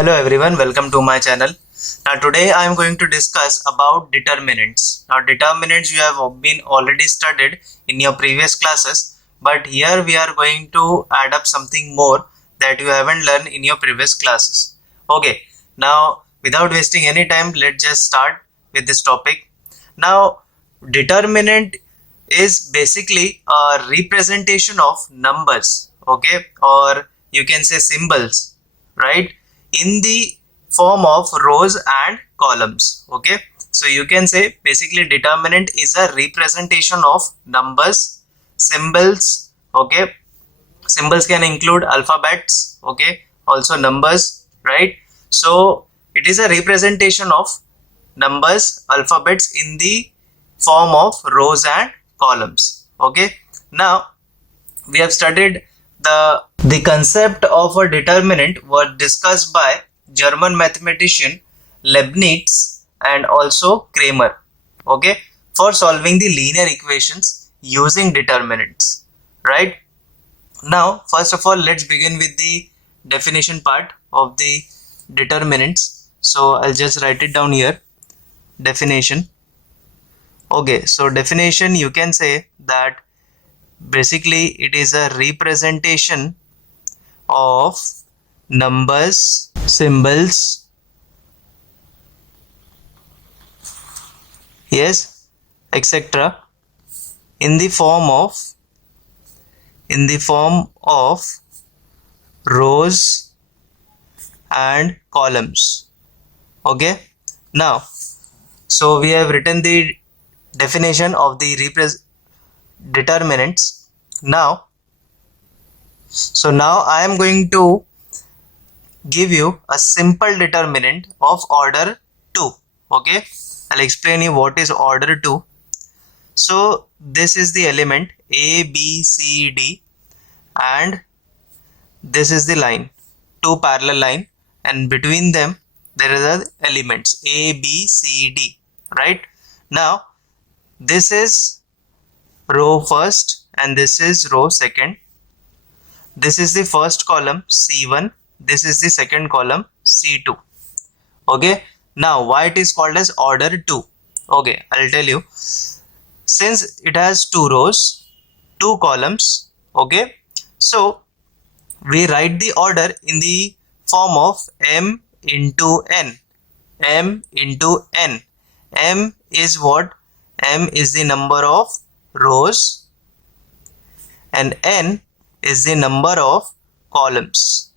Hello everyone, welcome to my channel. Now today I am going to discuss about determinants. Now determinants you have been already studied in your previous classes, but here we are going to add up something more that you haven't learned in your previous classes. Okay, now without wasting any time, let's just start with this topic. Now determinant is basically a representation of numbers, okay, or you can say symbols, right, in the form of rows and columns. Okay, so you can say basically determinant is a representation of numbers, symbols. Okay, symbols can include alphabets, okay, also numbers, right? So it is a representation of numbers, alphabets in the form of rows and columns. Okay, now we have studied the concept of a determinant was discussed by German mathematician Leibniz and also Kramer, okay, for solving the linear equations using determinants, right? Now first of all, let's begin with the definition part of the determinants. So I'll just write it down here. Definition. Okay, so definition, you can say that basically it is a representation of numbers, symbols, yes, etc. in the form of rows and columns. Okay, now so we have written the definition of the determinants. Now I am going to give you a simple determinant of order 2. Okay, I'll explain you what is order 2. So this is the element A, B, C, D, and this is the line, two parallel line, and between them there are the elements A, B, C, D, right? Now this is row first and this is row second. This is the first column C1, this is the second column C2. Okay, now why it is called as order 2? Okay, I'll tell you. Since it has two rows, two columns, okay, so we write the order in the form of m into n. M into n. M is what? M is the number of rows and n is the number of columns.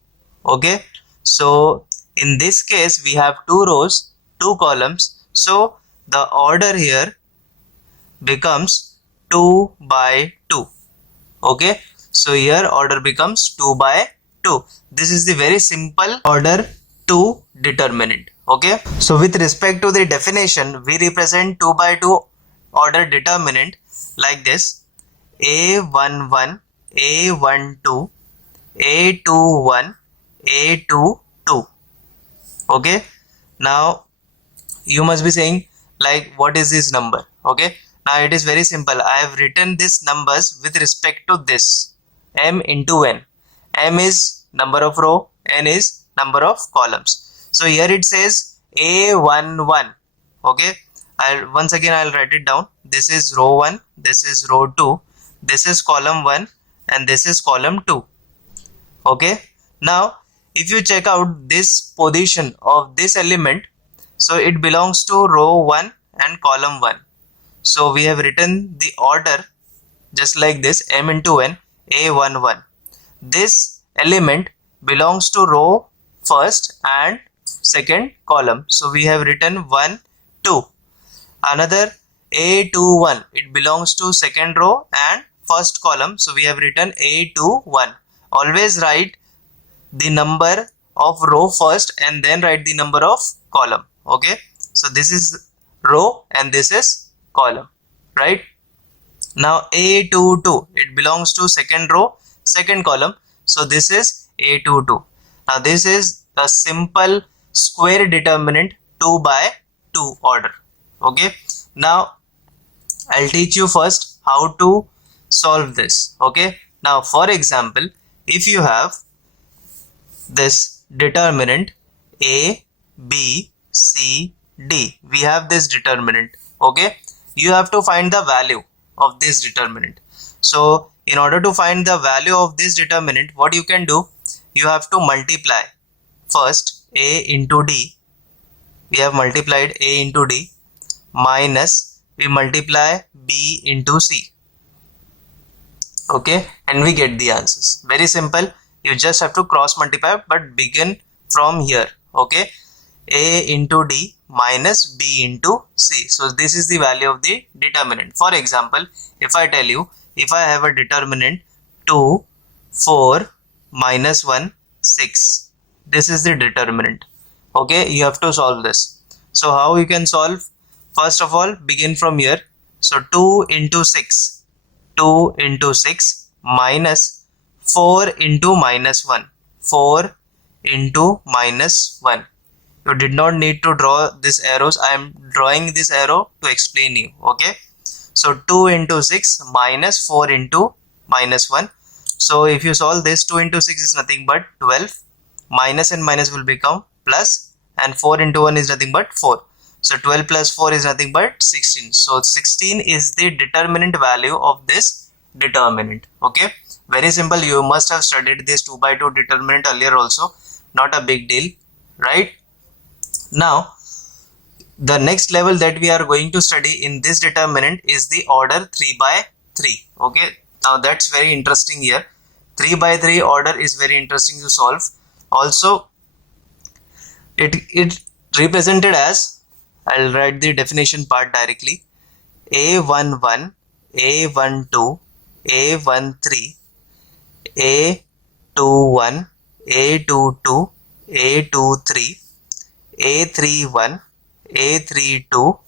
Okay, so in this case we have two rows, two columns, so the order here becomes 2 by 2. Okay, so here order becomes 2 by 2. This is the very simple order 2 determinant. Okay, so with respect to the definition, we represent 2 by 2 order determinant like this: A11, A12, A21, A22. Okay, now you must be saying like, what is this number? Okay, now it is very simple. I have written these numbers with respect to this m into n. M is number of row, n is number of columns. So here it says A11. Okay, once again I'll write it down. This is row 1, this is row 2, this is column 1, and this is column 2. Okay, now if you check out this position of this element, so it belongs to row 1 and column 1. So we have written the order just like this: m into n, A11. This element belongs to row first and second column, so we have written 1, 2. Another A21, it belongs to second row and first column, so we have written A21. Always write the number of row first and then write the number of column. Okay, so this is row and this is column, right? Now A22, it belongs to second row, second column, so this is A22. Now this is a simple square determinant 2 by 2 order. Okay, now I'll teach you first how to solve this. Okay, now for example, if you have this determinant A, B, C, D. We have this determinant. Okay, you have to find the value of this determinant. So in order to find the value of this determinant, what you can do, you have to multiply first A into D. We have multiplied A into D minus we multiply B into C. Okay, and we get the answers. Very simple. You just have to cross multiply, but begin from here. Okay, A into D minus B into C. So this is the value of the determinant. For example, if I tell you, if I have a determinant 2, 4, minus 1, 6. This is the determinant. Okay, you have to solve this. So how you can solve? First of all, begin from here. So 2 into 6. 2 into 6 minus 4 into minus 1. 4 into minus 1. You did not need to draw these arrows. I am drawing this arrow to explain you. Okay. So 2 into 6 minus 4 into minus 1. So if you solve this, 2 into 6 is nothing but 12. Minus and minus will become plus, and 4 into 1 is nothing but 4. So 12 plus 4 is nothing but 16. So 16 is the determinant value of this determinant. Okay. Very simple. You must have studied this 2 by 2 determinant earlier also. Not a big deal, right? Now, the next level that we are going to study in this determinant is the order 3 by 3. Okay. Now that's very interesting here. 3 by 3 order is very interesting to solve. Also, it represented as, I'll write the definition part directly. A11, A12, A13, A21, A22, A23, A31, A32,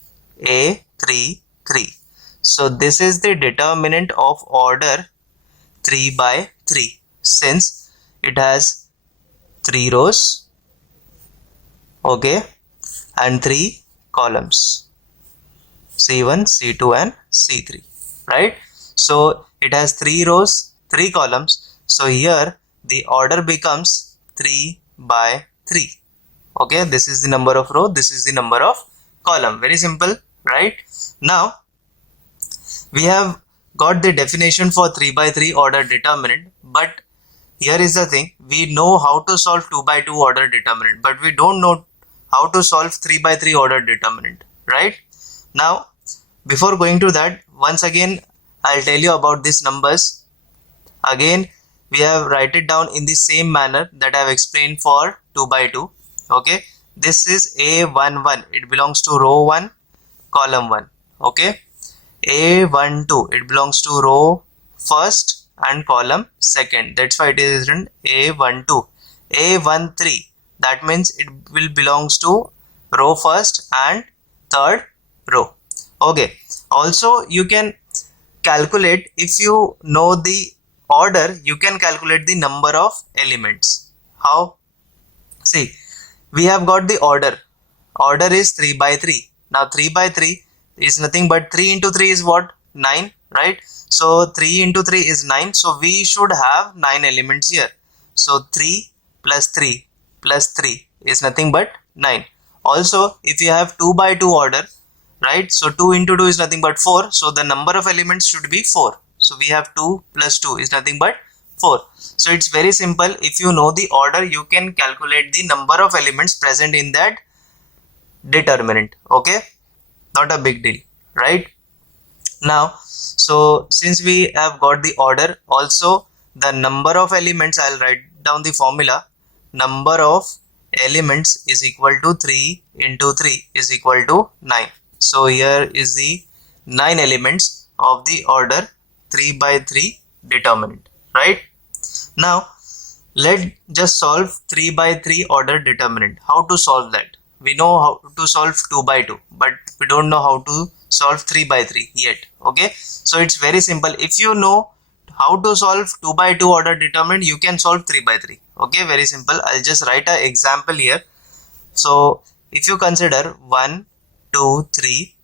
A33. So this is the determinant of order 3 by 3, since it has 3 rows, okay, and 3 columns, C1, C2 and C3, right? So it has 3 rows, 3 columns. So here the order becomes 3 by 3. Okay, this is the number of row, this is the number of column. Very simple, right? Now we have got the definition for 3 by 3 order determinant, but here is the thing, we know how to solve 2 by 2 order determinant, but we don't know how to solve 3 by 3 order determinant, right? Now before going to that, once again I'll tell you about these numbers. Again we have write it down in the same manner that I have explained for 2 by 2. Okay, this is A11, it belongs to row 1, column 1. Okay, A12, it belongs to row first and column second. That's why it is written A12. A13, that means it will belongs to row first and third row. Okay, also you can calculate, if you know the order, you can calculate the number of elements. How? See, we have got the order. Order is 3 by 3. Now 3 by 3 is nothing but 3 into 3 is what? 9, right? So 3 into 3 is 9. So we should have 9 elements here. So 3 plus 3 plus 3 is nothing but 9. Also, if you have 2 by 2 order, right? So 2 into 2 is nothing but 4. So the number of elements should be 4. So we have 2 plus 2 is nothing but 4. So it's very simple. If you know the order, you can calculate the number of elements present in that determinant. Okay, not a big deal, right? Now, so since we have got the order, also the number of elements, I'll write down the formula. Number of elements is equal to 3 into 3 is equal to 9. So here is the 9 elements of the order 3 by 3 determinant, right? Now let's just solve 3 by 3 order determinant. How to solve that? We know how to solve 2 by 2, but we don't know how to solve 3 by 3 yet. Okay, so it's very simple. If you know how to solve 2 by 2 order determinant, you can solve 3 by 3. Okay, very simple. I'll just write an example here. So if you consider 1, 2, 3,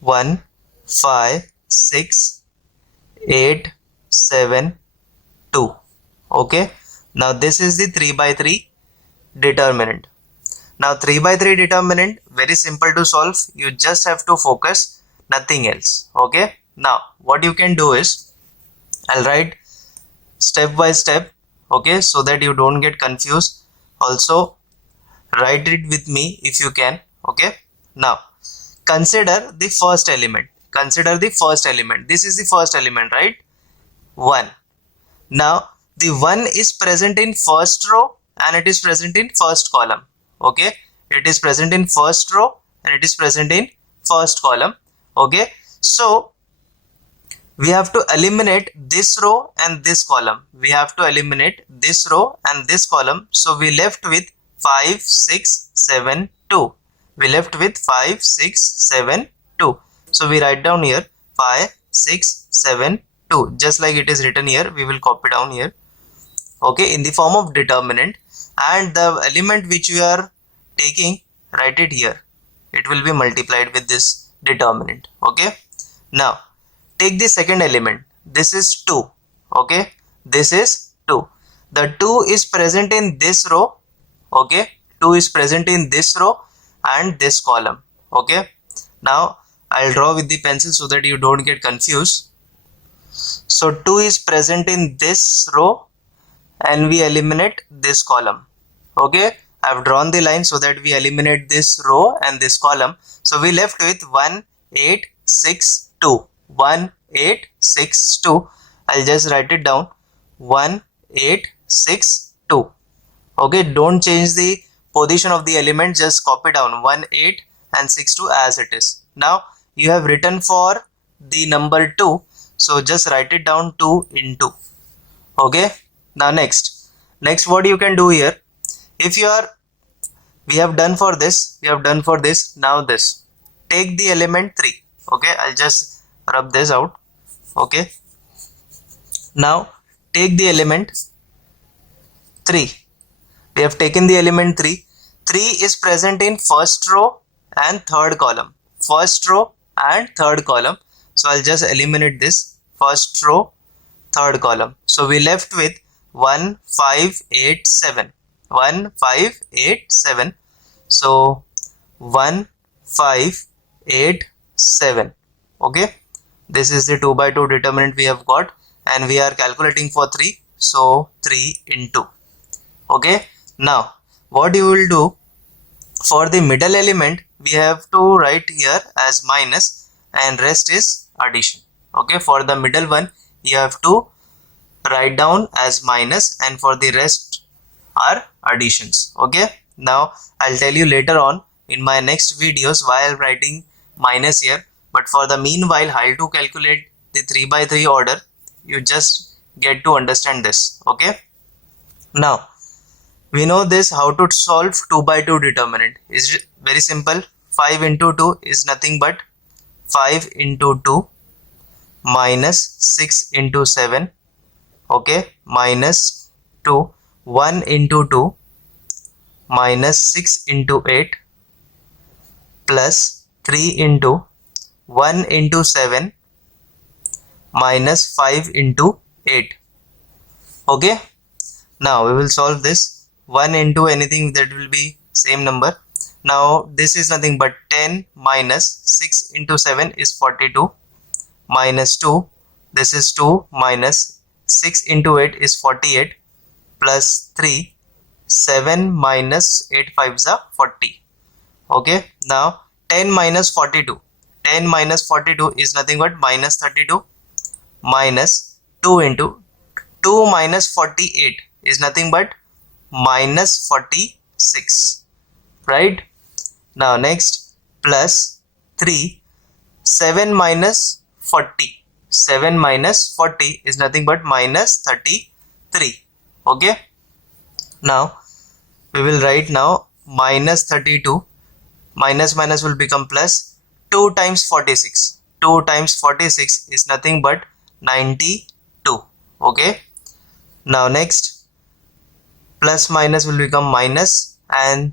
1, 5, 6, 8, 7, 2. Okay, now this is the 3 by 3 determinant. Now 3 by 3 determinant, very simple to solve. You just have to focus, nothing else. Okay. Now what you can do is, I'll write step by step, okay, so that you don't get confused. Also write it with me if you can. Okay. Now consider the first element. Consider the first element. This is the first element, right? 1. Now the 1 is present in first row and it is present in first column. Okay, it is present in first row and it is present in first column. Okay, so we have to eliminate this row and this column. We have to eliminate this row and this column. So we left with 5, 6, 7, 2. We left with 5, 6, 7, 2. So we write down here 5, 6, 7, 2. Just like it is written here, we will copy down here. Okay, in the form of determinant, and the element which you are taking, write it here. It will be multiplied with this determinant. Okay, now take the second element. This is 2. Okay, this is 2. The 2 is present in this row. Okay, 2 is present in this row and this column. Okay, now I'll draw with the pencil so that you don't get confused. So 2 is present in this row and we eliminate this column. Okay, I've drawn the line so that we eliminate this row and this column. So we left with 1, 8, 6, 2. 1, 8, 6, 2. I'll just write it down. 1, 8, 6, 2. Okay, don't change the position of the element, just copy down 1, 8 and 6, 2 as it is. Now you have written for the number 2, so just write it down 2 into. Okay, now next what you can do here, if you are, we have done for this, now this, take the element 3. Okay, I'll just rub this out. Okay, now take the element 3. We have taken the element 3. 3 is present in first row and third column. First row and third column. So I'll just eliminate this first row, third column. So we left with 1, 5, 8, 7. 1, 5, 8, 7. So 1, 5, 8, 7. Okay, this is the 2 by 2 determinant we have got, and we are calculating for 3. So 3 into. Okay, now what you will do, for the middle element we have to write here as minus and rest is addition. Okay, for the middle one you have to write down as minus and for the rest are additions. Okay, now I'll tell you later on in my next videos why I'm writing minus here, but for the meanwhile how to calculate the 3 by 3 order, you just get to understand this. Okay, now we know this, how to solve 2 by 2 determinant is very simple. 5 into 2 is nothing but 5 into 2 minus 6 into 7. Okay, minus 2. 1 into 2 minus 6 into 8 plus 3 into 1 into 7 minus 5 into 8. Okay, now we will solve this. 1 into anything, that will be same number. Now this is nothing but 10 minus 6 into 7 is 42 minus 2. This is 2 minus 6 into 8 is 48 plus 3. 7 minus 8 5s are 40. Okay, now 10 minus 42. 10 minus 42 is nothing but minus 32 minus 2 into 2 minus 48 is nothing but minus 46, right? Now next plus 3. 7 minus 40. 7 minus 40 is nothing but minus 33. Okay, now we will write now minus 32. Minus minus will become plus. 2 times 46. 2 times 46 is nothing but 92. Okay, now next plus minus will become minus, and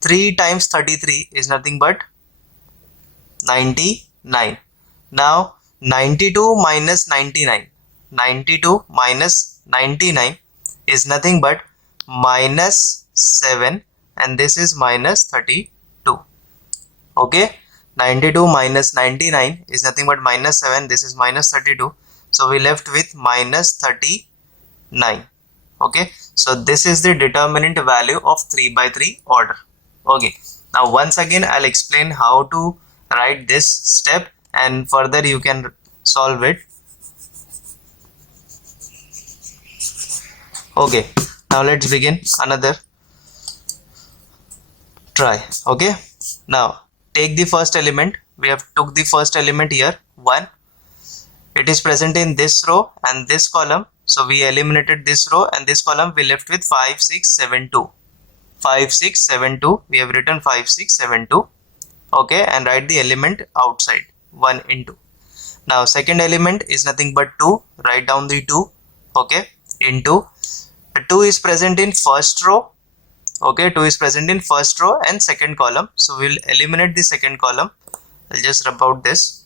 3 times 33 is nothing but 99. Now 92 minus 99. 92 minus 99 is nothing but minus 7 and this is minus 32. Okay, 92 minus 99 is nothing but minus 7. This is minus 32. So we left with minus 39. Okay, so this is the determinant value of 3 by 3 order. Okay, now once again I'll explain how to write this step and further you can solve it. Okay, now let's begin another try. Okay, now take the first element. We have took the first element here, 1. It is present in this row and this column, so we eliminated this row and this column. We left with 5 6 7 2. 5 6 7 2. We have written 5 6 7 2. Okay, and write the element outside, 1 into. Now second element is nothing but 2. Write down the 2. Okay, into. The 2 is present in first row. Okay, 2 is present in first row and second column, so we'll eliminate the second column. I'll just rub out this.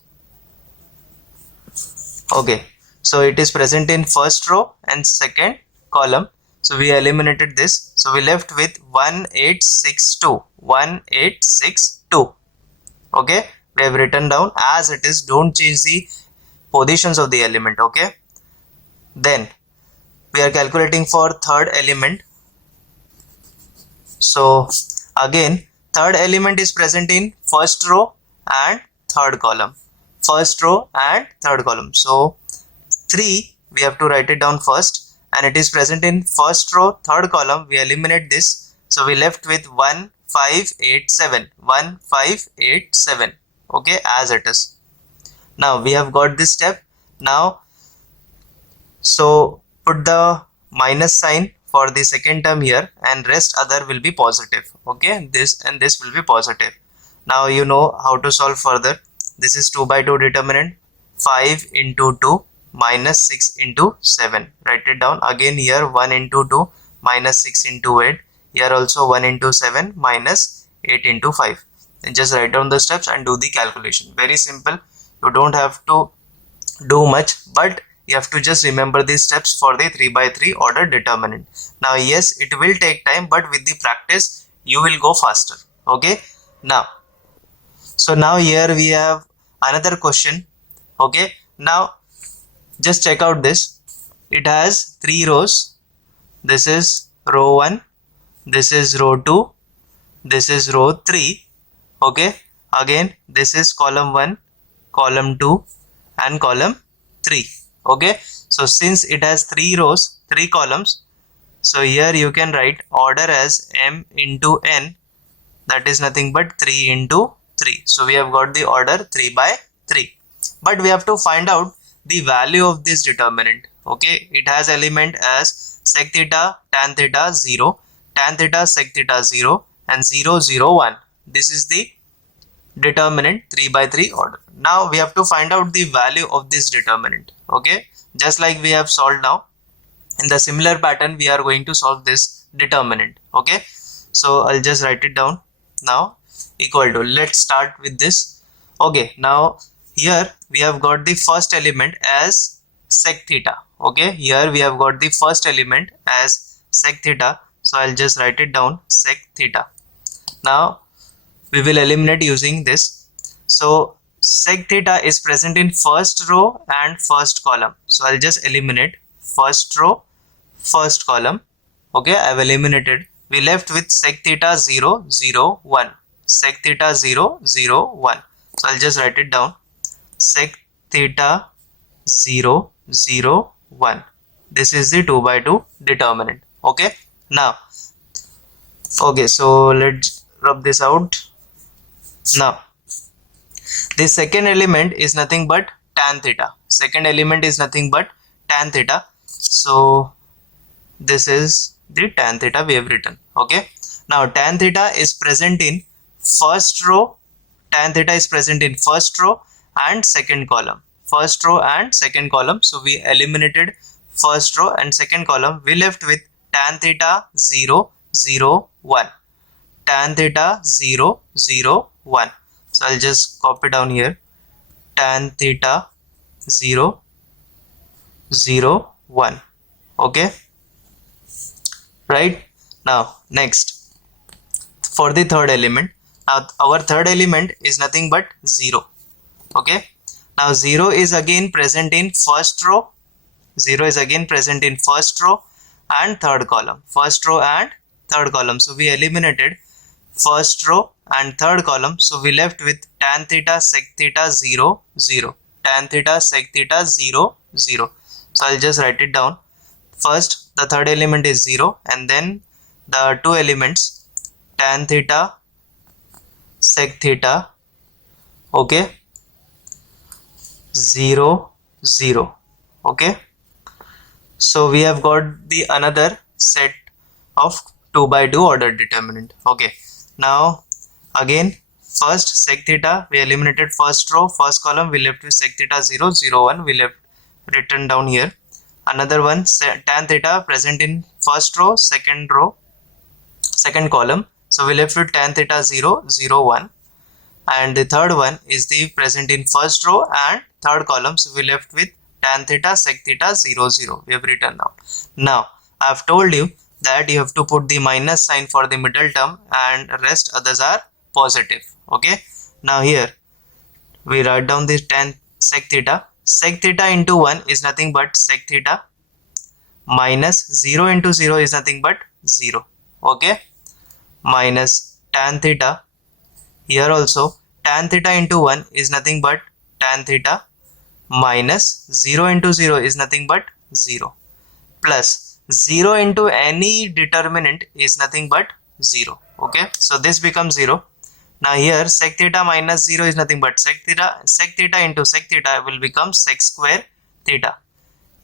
Okay, so it is present in first row and second column, so we eliminated this, so we left with 1862. 1862. Okay, we have written down as it is. Don't change the positions of the element. Okay, then we are calculating for third element. So again, third element is present in first row and third column. First row and third column. So 3 we have to write it down first, and it is present in first row, third column. We eliminate this, so we left with 1587. 1587. Okay, as it is. Now we have got this step. Now so put the minus sign for the second term here and rest other will be positive. Okay, this and this will be positive. Now you know how to solve further. This is 2 by 2 determinant. 5 into 2 minus 6 into 7. Write it down again here. 1 into 2 minus 6 into 8. Here also 1 into 7 minus 8 into 5. And just write down the steps and do the calculation. Very simple. You don't have to do much, but you have to just remember these steps for the 3 by 3 order determinant. Now yes, it will take time, but with the practice you will go faster. Okay, now so now here we have another question. Okay, now just check out this. It has 3 rows. This is row 1, this is row 2, this is row 3. Okay, again this is column 1, column 2 and column 3. Okay, so since it has 3 rows, 3 columns, so here you can write order as m into n, that is nothing but 3 into 3. So we have got the order 3 by 3, but we have to find out the value of this determinant. Okay, it has element as sec theta, tan theta 0, tan theta, sec theta 0 and 0 0 1. This is the determinant 3 by 3 order. Now we have to find out the value of this determinant. Okay, just like we have solved now, in the similar pattern we are going to solve this determinant. Okay, so I'll just write it down now. Equal to, let's start with this. Okay, now here we have got the first element as sec theta. Okay, here we have got the first element as sec theta, so I'll just write it down, sec theta. Now we will eliminate using this. So sec theta is present in first row and first column, so I'll just eliminate first row, first column. Okay, I've eliminated. We left with sec theta 0 0 1, sec theta 0 0 1. So I'll just write it down, sec theta 0 0 1. This is the 2 by 2 determinant. Okay, now okay, so let's rub this out. Now the second element is nothing but tan theta. Second element is nothing but tan theta. So this is the tan theta we have written. Okay, now tan theta is present in first row. Tan theta is present in first row and second column. First row and second column. So we eliminated first row and second column. We left with tan theta 0 0 1. Tan theta 0 0 1. So I'll just copy down here, tan theta 0 0 1. Okay, right. Now next, for the third element, now our third element is nothing but 0. Okay, now 0 is again present in first row, 0 is again present in first row and third column, first row and third column. So we eliminated first row and third column, so we left with tan theta sec theta 0 0, tan theta sec theta 0 0. So I'll just write it down. First the third element is 0 and then the two elements tan theta sec theta, okay, 0 0. Okay, so we have got the another set of 2 by 2 ordered determinant. Okay, now again first sec theta, we eliminated first row, first column, we left with sec theta 0 0 1, we left written down here. Another one tan theta present in first row, second second column, so we left with tan theta 0 0 1, and the third one is the present in first row and third column, so we left with tan theta sec theta 0 0, we have written down. Now I have told you that you have to put the minus sign for the middle term and rest others are positive. Okay, now here we write down this tan sec theta into 1 is nothing but sec theta, minus 0 into 0 is nothing but 0. Okay, minus tan theta, here also tan theta into 1 is nothing but tan theta, minus 0 into 0 is nothing but 0, plus 0 into any determinant is nothing but 0. Okay, so this becomes 0. Now here sec theta minus 0 is nothing but sec theta into sec theta will become sec square theta.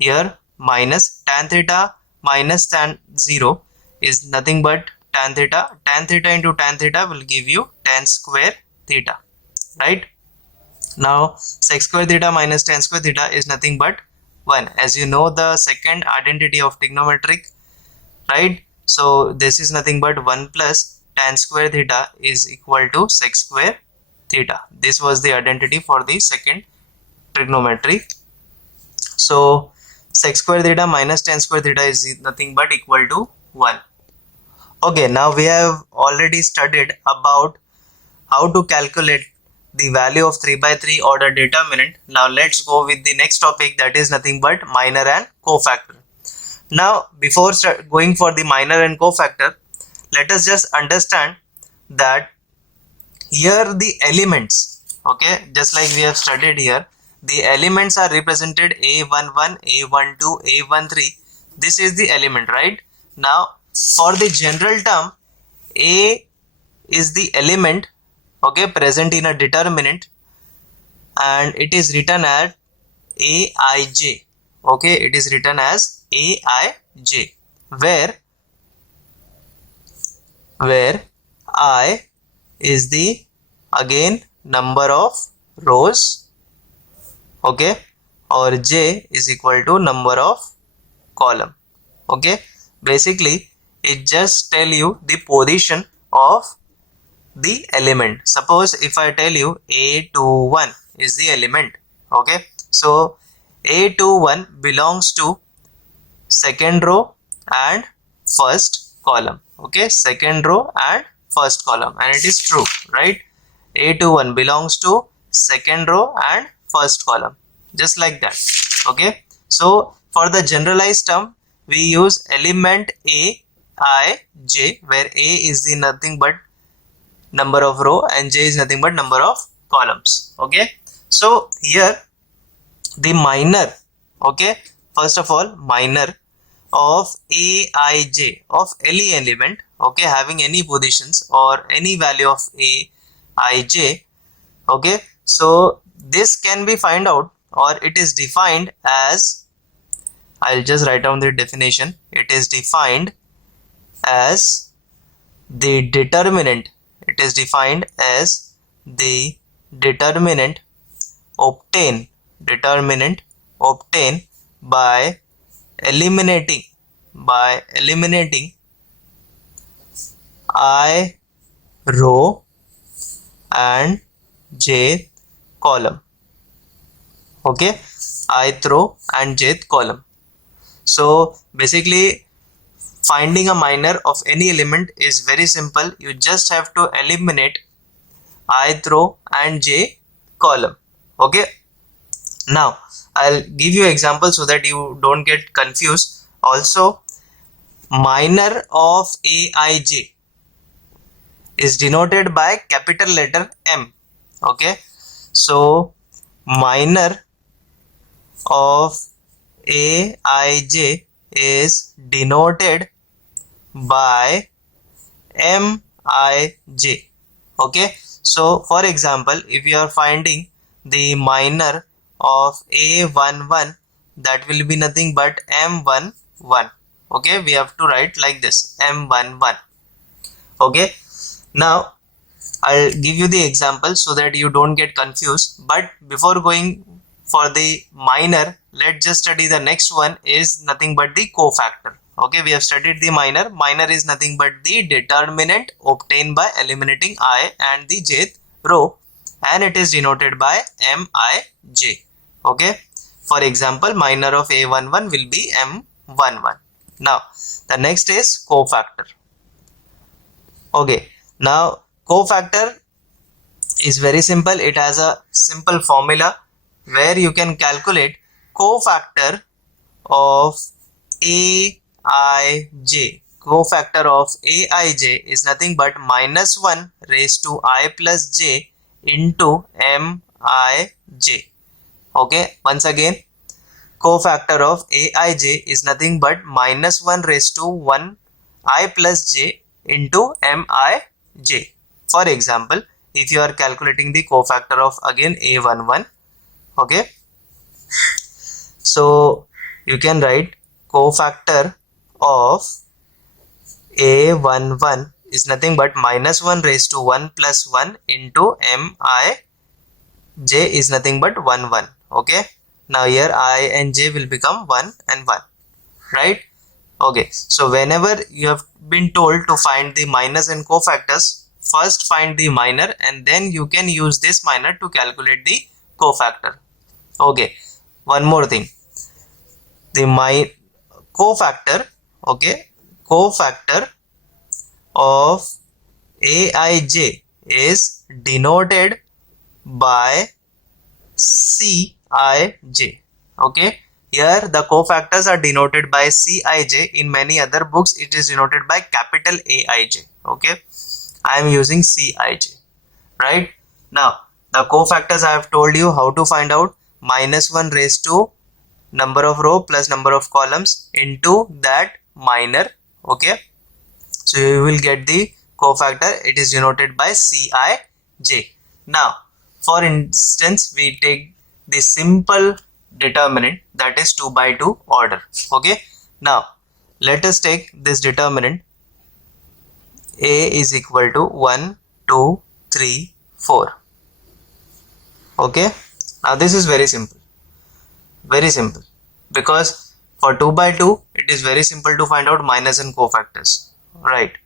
Here minus tan theta minus tan 0 is nothing but tan theta into tan theta will give you tan square theta, right? Now sec square theta minus tan square theta is nothing but 1, as you know the second identity of trigonometric, right? So this is nothing but 1 plus tan square theta is equal to sec square theta. This was the identity for the second trigonometry. So sec square theta minus tan square theta is nothing but equal to 1. Okay, now we have already studied about how to calculate the value of 3 by 3 order determinant. Now let's go with the next topic, that is nothing but minor and cofactor. Now before going for the minor and cofactor, let us just understand that here the elements, okay, just like we have studied here, the elements are represented a11, a12, a13. This is the element, right? Now for the general term, a is the element, okay, present in a determinant, and it is written as aij. Okay, it is written as aij, where I is the again number of rows, okay, or j is equal to number of column. Okay, basically it just tell you the position of the element. Suppose if I tell you a21 is the element, okay, so a21 belongs to second row and first column, okay, second row and first column, and it is true, right? a21 belongs to second row and first column, just like that. Okay, so for the generalized term we use element a I j, where a is the nothing but number of row and j is nothing but number of columns. Okay, so here the minor, okay, first of all minor of aij of any element, okay, having any positions or any value of aij, okay, so this can be find out, or it is defined as, I'll just write down the definition. It is defined as the determinant, it is defined as the determinant obtained by eliminating I row and j column, okay, ith row and jth column. So basically finding a minor of any element is very simple. You just have to eliminate ith row and j column. Okay, now I'll give you example so that you don't get confused. Also, minor of aij is denoted by capital letter M. Okay, so minor of aij is denoted by mij. Okay, so for example, if you are finding the minor of a11, that will be nothing but m11. Okay, we have to write like this, m11. Okay, now I'll give you the example so that you don't get confused. But before going for the minor, let's just study the next one, is nothing but the cofactor. Okay, we have studied the minor. Minor is nothing but the determinant obtained by eliminating I and the jth row, and it is denoted by mij. Okay, for example, minor of a11 will be m11. Now the next is cofactor. Okay, now cofactor is very simple. It has a simple formula where you can calculate cofactor of aij. Cofactor of aij is nothing but -1 raised to I plus j into mij. Okay, once again, cofactor of aij is nothing but -1 raised to 1 I plus j into mij. For example, if you are calculating the cofactor of again a11, okay, so you can write cofactor of a11 is nothing but -1 raised to 1 plus 1 into mij is nothing but 1. Okay, now here I and j will become 1 and 1, right? Okay, so whenever you have been told to find the minors and cofactors, first find the minor and then you can use this minor to calculate the cofactor. Okay, one more thing, the cofactor, okay, cofactor of aij is denoted by cij. Okay, here the cofactors are denoted by cij. In many other books it is denoted by capital Aij. Okay, I am using cij. Right, now the cofactors I have told you how to find out. -1 raised to number of row plus number of columns into that minor. Okay, so you will get the cofactor. It is denoted by cij. Now for instance, we take the simple determinant, that is 2 by 2 order. Okay, now let us take this determinant. A is equal to 1 2 3 4. Okay, now this is very simple, because for 2 by 2 it is very simple to find out minors and cofactors. Right,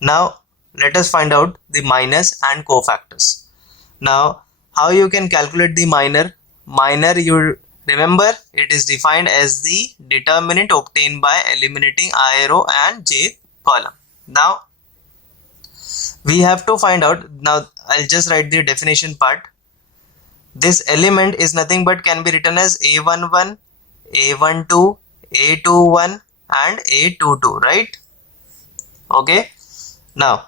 now let us find out the minors and cofactors. Now how you can calculate the minor? Minor, you remember, it is defined as the determinant obtained by eliminating I row and j column. Now we have to find out. Now I'll just write the definition part. This element is nothing but can be written as a11, a12, a21 and a22, right? Okay, now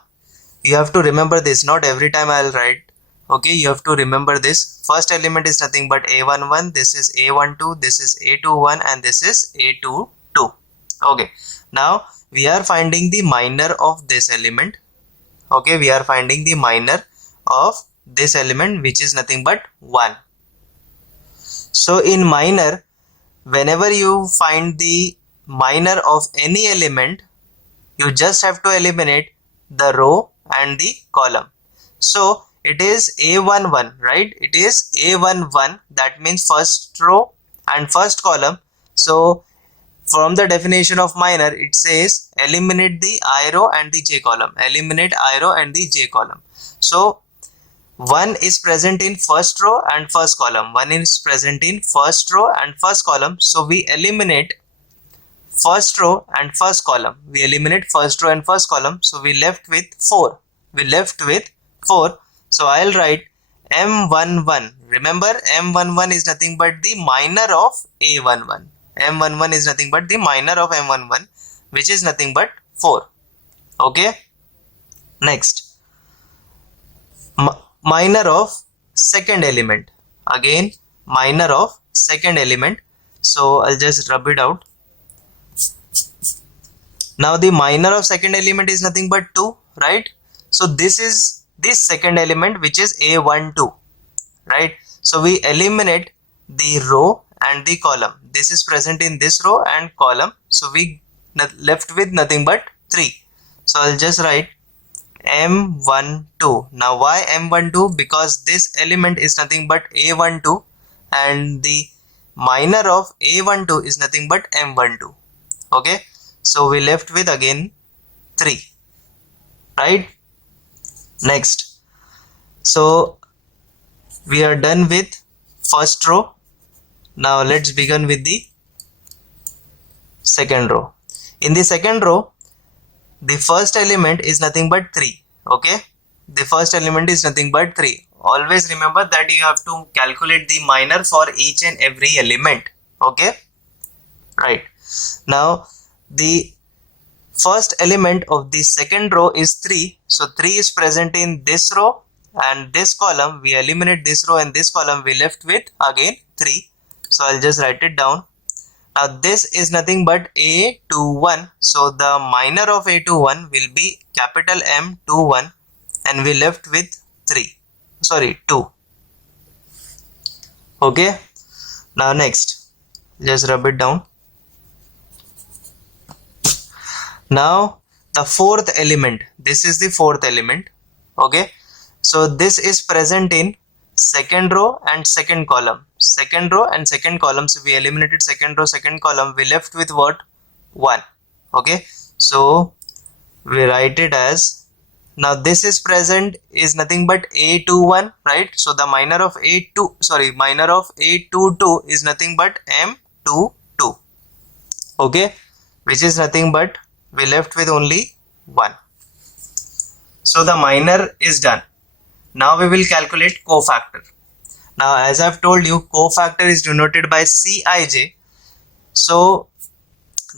you have to remember this. Not every time I'll write. Okay, you have to remember this. First element is nothing but a11, this is a12, this is a21 and this is a22. Okay, now we are finding the minor of this element. Okay, we are finding the minor of this element, which is nothing but 1. So in minor, whenever you find the minor of any element, you just have to eliminate the row and the column. So it is a11, right? It is a11, that means first row and first column. So from the definition of minor, it says eliminate the I row and the j column. Eliminate I row and the j column. So 1 is present in first row and first column. 1 is present in first row and first column. So we eliminate first row and first column. We eliminate first row and first column. So we left with 4. So I'll write M11. Remember, M11 is nothing but the minor of A11. M11 is nothing but the minor of M11, which is nothing but 4. Okay. Next, minor of second element. Again, minor of second element. So I'll just rub it out. Now the minor of second element is nothing but 2, right? So this is this second element, which is A12, right? So we eliminate the row and the column. This is present in this row and column. So we left with nothing but 3. So I'll just write M12. Now why M12? Because this element is nothing but A12 and the minor of A12 is nothing but M12. Okay. So we left with again 3, right? Next, so we are done with first row. Now let's begin with the second row. In the second row, the first element is nothing but 3. Okay, the first element is nothing but 3. Always remember that you have to calculate the minor for each and every element. Okay, right? Now the first element of the second row is 3. So 3 is present in this row and this column. We eliminate this row and this column. We left with again 3. So I'll just write it down. Now this is nothing but A21. So the minor of A21 will be capital M21 and we left with 2. Okay. Now next, just rub it down. Now the fourth element, this is the fourth element. Okay, so this is present in second row and second column. So we eliminated second row, second column. We left with what? 1. Okay, so we write it as, now this is present is nothing but A21, right? So the minor of A22 is nothing but M22. Okay, which is nothing but, we left with only 1. So the minor is done. Now we will calculate cofactor. Now as I've told you, cofactor is denoted by Cij. So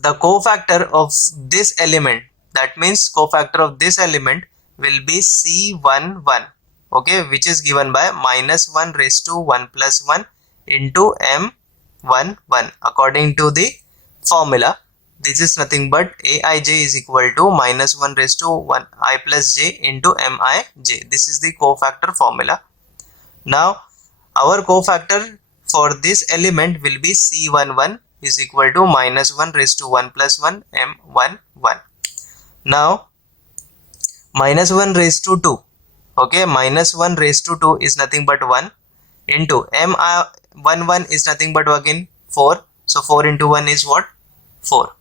the cofactor of this element, that means cofactor of this element will be C11. Okay, which is given by minus 1 raised to 1 plus 1 into M11 according to the formula. This is nothing but Aij is equal to minus 1 raised to 1 I plus j into Mij. This is the cofactor formula. Now our cofactor for this element will be C11 is equal to minus 1 raised to 1 plus 1 M11. Now minus 1 raised to 2. Okay, minus 1 raised to 2 is nothing but 1 into M11 is nothing but again 4. So 4 into 1 is what? 4.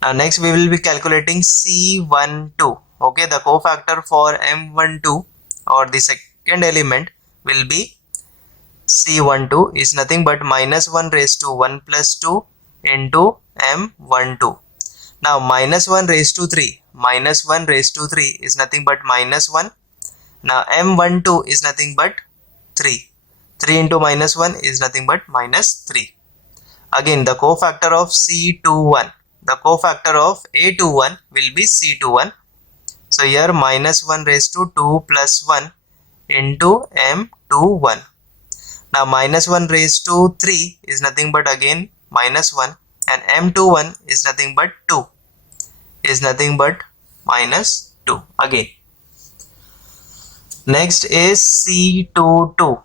Now next we will be calculating C12. Okay, the cofactor for M12 or the second element will be C12 is nothing but minus 1 raised to 1 plus 2 into M12. Now minus 1 raised to 3. Minus 1 raised to 3 is nothing but minus 1. Now M12 is nothing but 3. 3 into minus 1 is nothing but minus 3. Again the cofactor of C21. The cofactor of A21 will be C21. So here minus 1 raised to 2 plus 1 into M21. Now minus 1 raised to 3 is nothing but again minus 1 and M21 is nothing but 2. Is nothing but minus 2 again. Next is C22,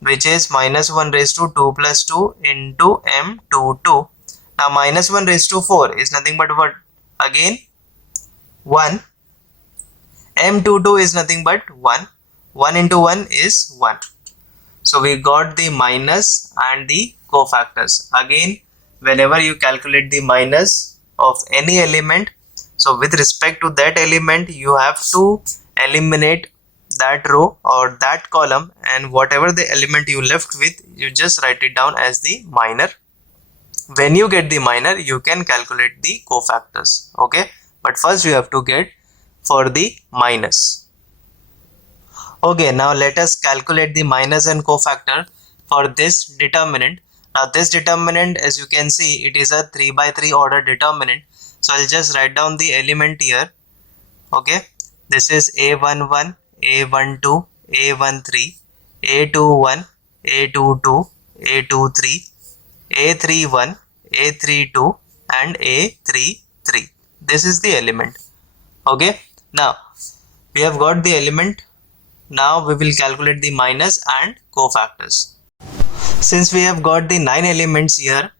which is minus 1 raised to 2 plus 2 into M22. Now minus 1 raised to 4 is nothing but what? Again 1. M22 is nothing but 1. 1 into 1 is 1. So we got the minus and the cofactors. Again, whenever you calculate the minus of any element, so with respect to that element you have to eliminate that row or that column, and whatever the element you left with, you just write it down as the minor, when you get the minor, you can calculate the cofactors. Okay, but first you have to get for the minus. Okay, now let us calculate the minus and cofactor for this determinant. Now this determinant, as you can see, it is a 3 by 3 order determinant. So I'll just write down the element here. Okay, this is A11, A12, A13, A21, A22, A23, A31, A32 and A33. This is the element. Okay, now we have got the element. Now we will calculate the minus and cofactors. Since we have got the 9 elements here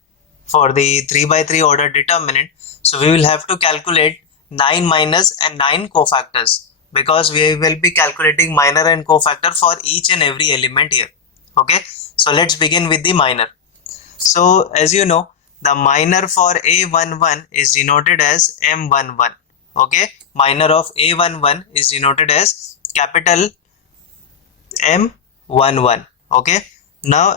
for the 3 by 3 order determinant, so we will have to calculate 9 minus and 9 cofactors, because we will be calculating minor and cofactor for each and every element here. Okay, so let's begin with the minor. So as you know, the minor for A11 is denoted as M11. Okay, minor of A11 is denoted as capital M11. Okay, now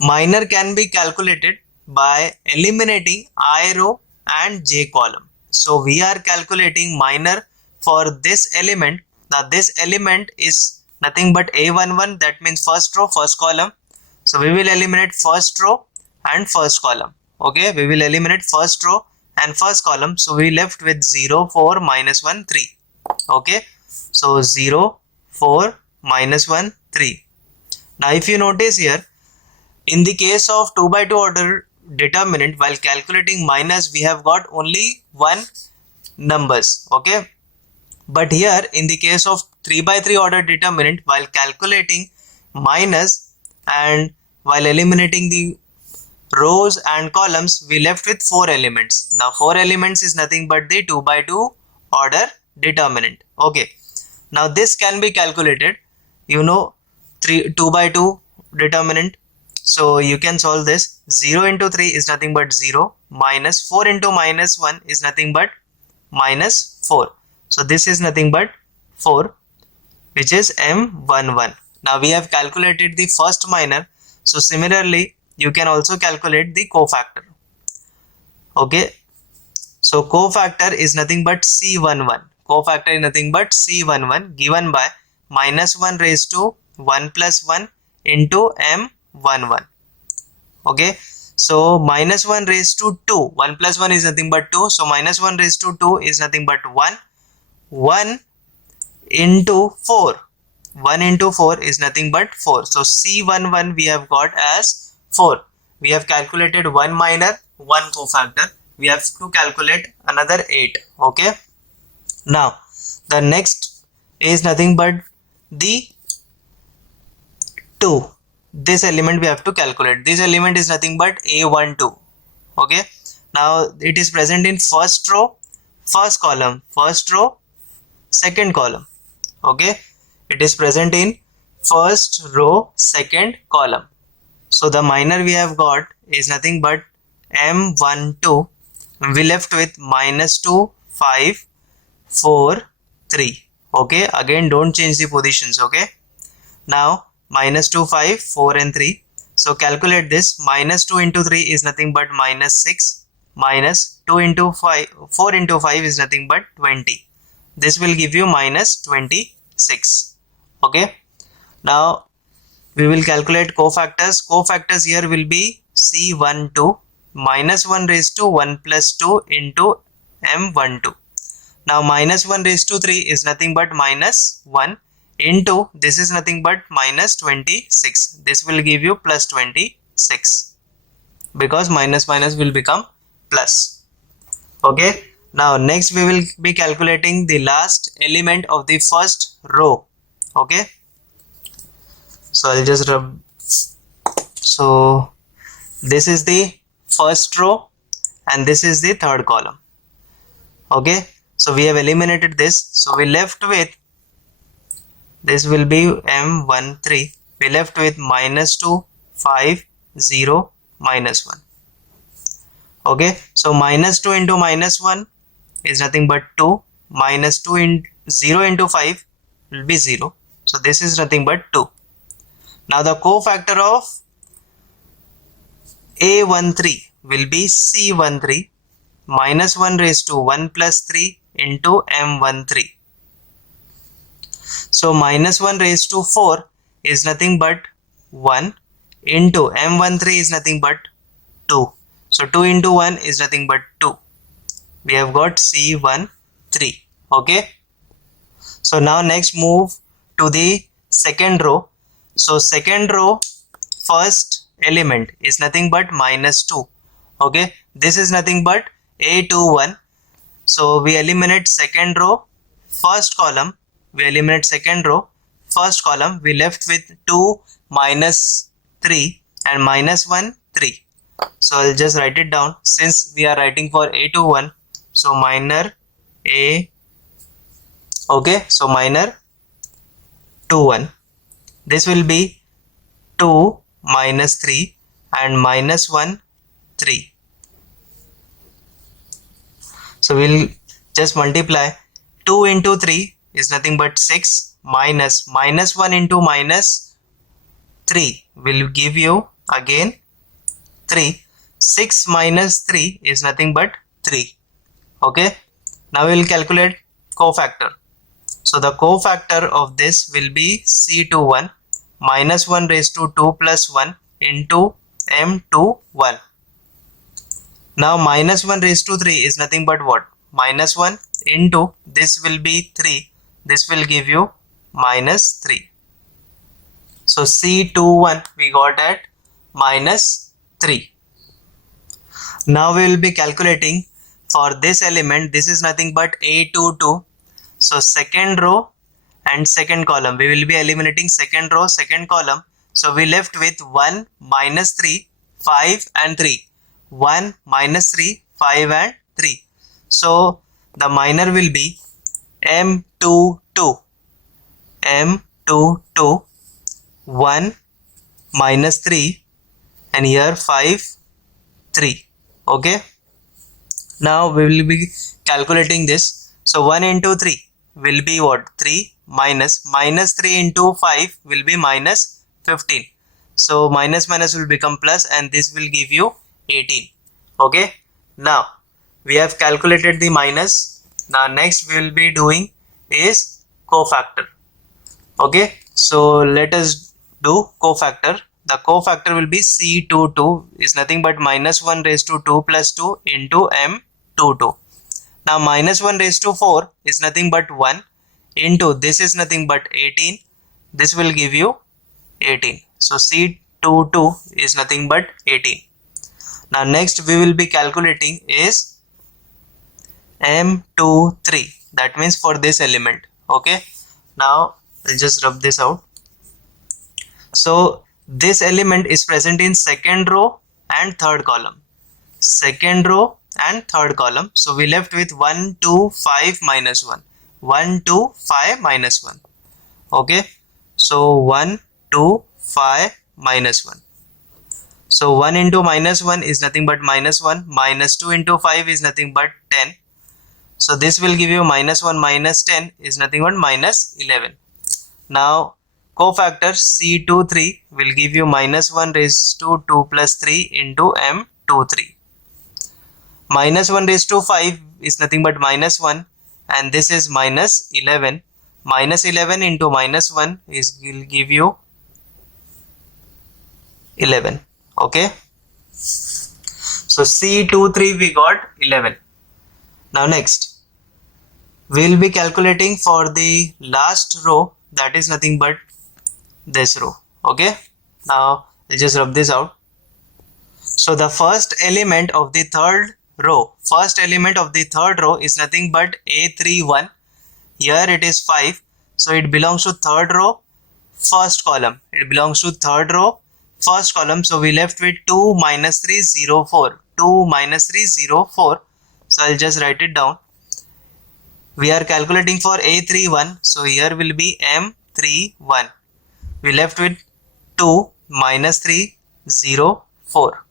minor can be calculated by eliminating I row and j column. So we are calculating minor for this element. Now this element is nothing but A11, that means first row, first column. So we will eliminate first row and first column. Okay, we will eliminate first row and first column. So we left with 0, 4, minus 1, 3. Okay, so 0, 4, minus 1, 3. Now if you notice here, in the case of 2 by 2 order determinant, while calculating minus, we have got only one numbers. Okay, but here in the case of 3 by 3 order determinant, while calculating minus and while eliminating the rows and columns, we left with 4 elements. Now 4 elements is nothing but the 2 by 2 order determinant. Okay, now this can be calculated, you know, 2 by 2 determinant. So you can solve this. 0 into 3 is nothing but 0, minus 4 into minus 1 is nothing but minus 4. So this is nothing but 4, which is M11. Now we have calculated the first minor. So similarly, you can also calculate the cofactor. Okay, so cofactor is nothing but C11. Cofactor is nothing but C11 given by minus 1 raised to 1 plus 1 into M11. Okay, so minus 1 raised to 2. 1 plus 1 is nothing but 2. So minus 1 raised to 2 is nothing but 1. 1 into 4. 1 into 4 is nothing but 4. So C11 we have got as 4. We have calculated one minor, one cofactor. We have to calculate another 8. Okay, now the next is nothing but the 2. This element we have to calculate. This element is nothing but A12. Okay, now it is present in first row, first column, first row, second column. Okay, it is present in first row, second column. So the minor we have got is nothing but M12. We left with minus 2, 5, 4, 3. Okay, again don't change the positions. Okay, now minus 2, 5, 4 and 3. So calculate this. Minus 2 into 3 is nothing but minus 6. Minus 2 into 5, 4 into 5 is nothing but 20. This will give you minus 26. Okay, now we will calculate cofactors. Cofactors here will be C12, minus 1 raised to 1 plus 2 into M12. Now minus 1 raised to 3 is nothing but minus 1 into, this is nothing but minus 26. This will give you plus 26, because minus minus will become plus. Okay, now next we will be calculating the last element of the first row. Okay, so I'll just rub. So this is the first row and this is the third column. Okay, so we have eliminated this. So we left with, this will be M13. We left with minus 2, 5, 0, minus 1. Okay, so minus 2 into minus 1 is nothing but 2. Minus 2 in 0 into 5 will be 0. So this is nothing but 2. Now the cofactor of A13. will be C13 minus 1 raised to 1 plus 3 into M13. So minus 1 raised to 4 is nothing but 1 into M13 is nothing but 2. So 2 into 1 is nothing but 2. We have got C13. Okay. So now next move to the second row. So second row first element is nothing but minus 2. Okay. This is nothing but A21. So we eliminate second row first column. We eliminate second row first column. We left with 2 minus 3 and minus 1 3. So I'll just write it down since we are writing for A21. So minor A. Okay. So minor 21. This will be 2 minus 3 and minus 1 3. So we'll just multiply 2 into 3 is nothing but 6 minus 1 into minus 3 will give you again 3. 6 minus 3 is nothing but 3. Okay. Now we will calculate cofactor. So the cofactor of this will be C21 minus 1 raised to 2 plus 1 into M21. Now minus 1 raised to 3 is nothing but what? Minus 1 into this will be 3. This will give you minus 3. So C21 we got at minus 3. Now we will be calculating for this element. This is nothing but A22. So second row and second column. We will be eliminating second row, second column. So we left with 1 minus 3, 5 and 3. 1 minus 3, 5 and 3. So the minor will be M22. M22. 1 minus 3 and here 5, 3. Okay. Now we will be calculating this. So 1 into 3 will be what? 3 minus 3 into 5 will be minus 15. So minus will become plus and this will give you 18. Okay. Now we have calculated the minus. Now next we will be doing is cofactor. Okay. So let us do cofactor. The cofactor will be C22 is nothing but minus 1 raised to 2 plus 2 into M22. Now minus 1 raised to 4 is nothing but 1 into this is nothing but 18. This will give you 18. So C22 is nothing but 18. Now next we will be calculating is M23. That means for this element. Okay. Now I'll just rub this out. So this element is present in second row and third column. Second row and third column. So we left with 1, 2, 5 minus 1. 1, 2, 5 minus 1. Okay. So 1, 2, 5 minus 1. So 1 into minus 1 is nothing but minus 1. Minus 2 into 5 is nothing but 10. So this will give you minus 1 minus 10 is nothing but minus 11. Now cofactor C23 will give you minus 1 raised to 2 plus 3 into M23. Minus 1 raised to 5 is nothing but minus 1 and this is minus 11. Minus 11 into minus 1 will give you 11. Okay. So C23 we got 11. Now next we will be calculating for the last row, that is nothing but this row. Okay. Now I'll just rub this out. So the first element of the third row is nothing but A31. Here it is 5. So it belongs to third row first column. So we left with 2 minus 3 0 4. 2 minus 3 0 4. So I'll just write it down. We are calculating for A31. So here will be M31. We left with 2 minus 3 0 4.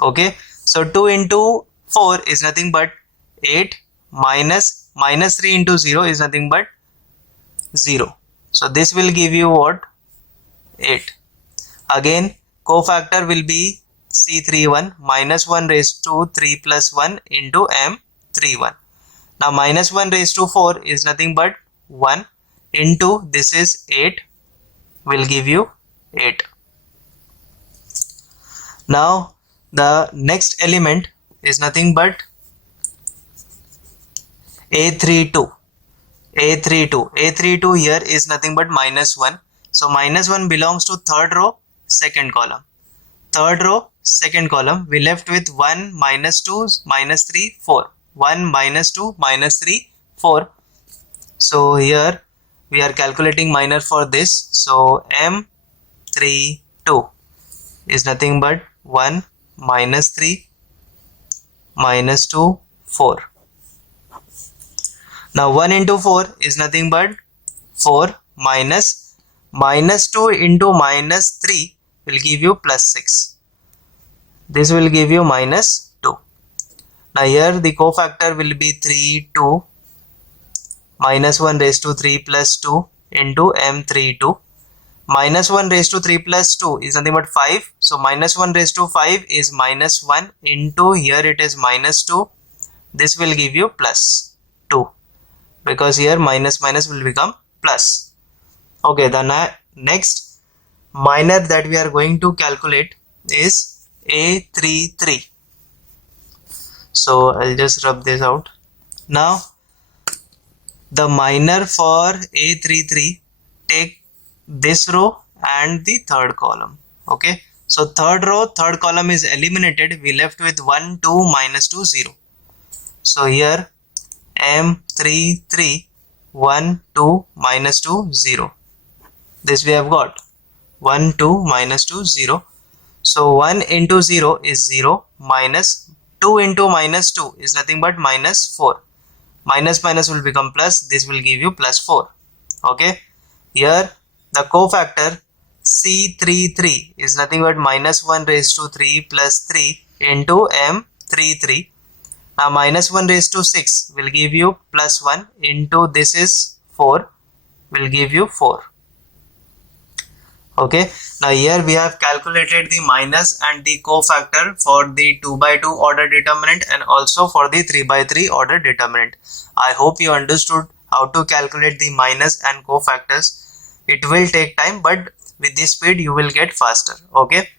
Okay. So 2 into 4 is nothing but 8 minus 3 into 0 is nothing but 0. So this will give you what? 8. Again cofactor will be C31 minus 1 raised to 3 plus 1 into M31. Now minus 1 raised to 4 is nothing but 1 into this is 8 will give you 8. Now the next element is nothing but A32. A32 here is nothing but minus 1. So minus 1 belongs to third row, second column. Third row, second column, we left with 1, minus 2, minus 3, 4. 1, minus 2, minus 3, 4. So here we are calculating minor for this. So M32 is nothing but 1, minus 3, minus 2, 4. Now 1 into 4 is nothing but 4 minus 2 into minus 3 will give you plus 6. This will give you minus 2. Now here the cofactor will be 3, 2, minus 1 raised to 3 plus 2 into M32. Minus 1 raised to 3 plus 2 is nothing but 5. So minus 1 raised to 5 is minus 1 into here it is minus 2. This will give you plus 2 because here minus minus will become plus. Okay, the next minor that we are going to calculate is A33. So I'll just rub this out. Now the minor for A33, take this row and the third column. Okay, so third row, third column is eliminated. We left with 1, 2, minus 2, 0. So here M33 1, 2, minus 2, 0. This we have got 1, 2, minus 2, 0. So 1 into 0 is 0, minus 2 into minus 2 is nothing but minus 4. Minus minus will become plus. This will give you plus 4. Okay, here the cofactor C33 is nothing but minus 1 raised to 3 plus 3 into M33. Now minus 1 raised to 6 will give you plus 1 into this is 4 will give you 4. Okay, now here we have calculated the minus and the cofactor for the 2 by 2 order determinant and also for the 3 by 3 order determinant. I hope you understood how to calculate the minus and cofactors. It will take time, but with this speed you will get faster. Okay,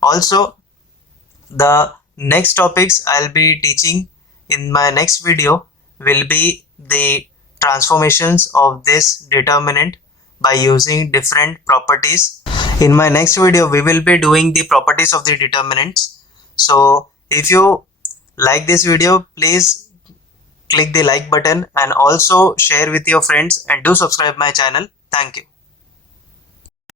also the next topics I'll be teaching in my next video will be the transformations of this determinant by using different properties. In my next video we will be doing the properties of the determinants. So if you like this video, please click the like button and also share with your friends and do subscribe my channel. Thank you.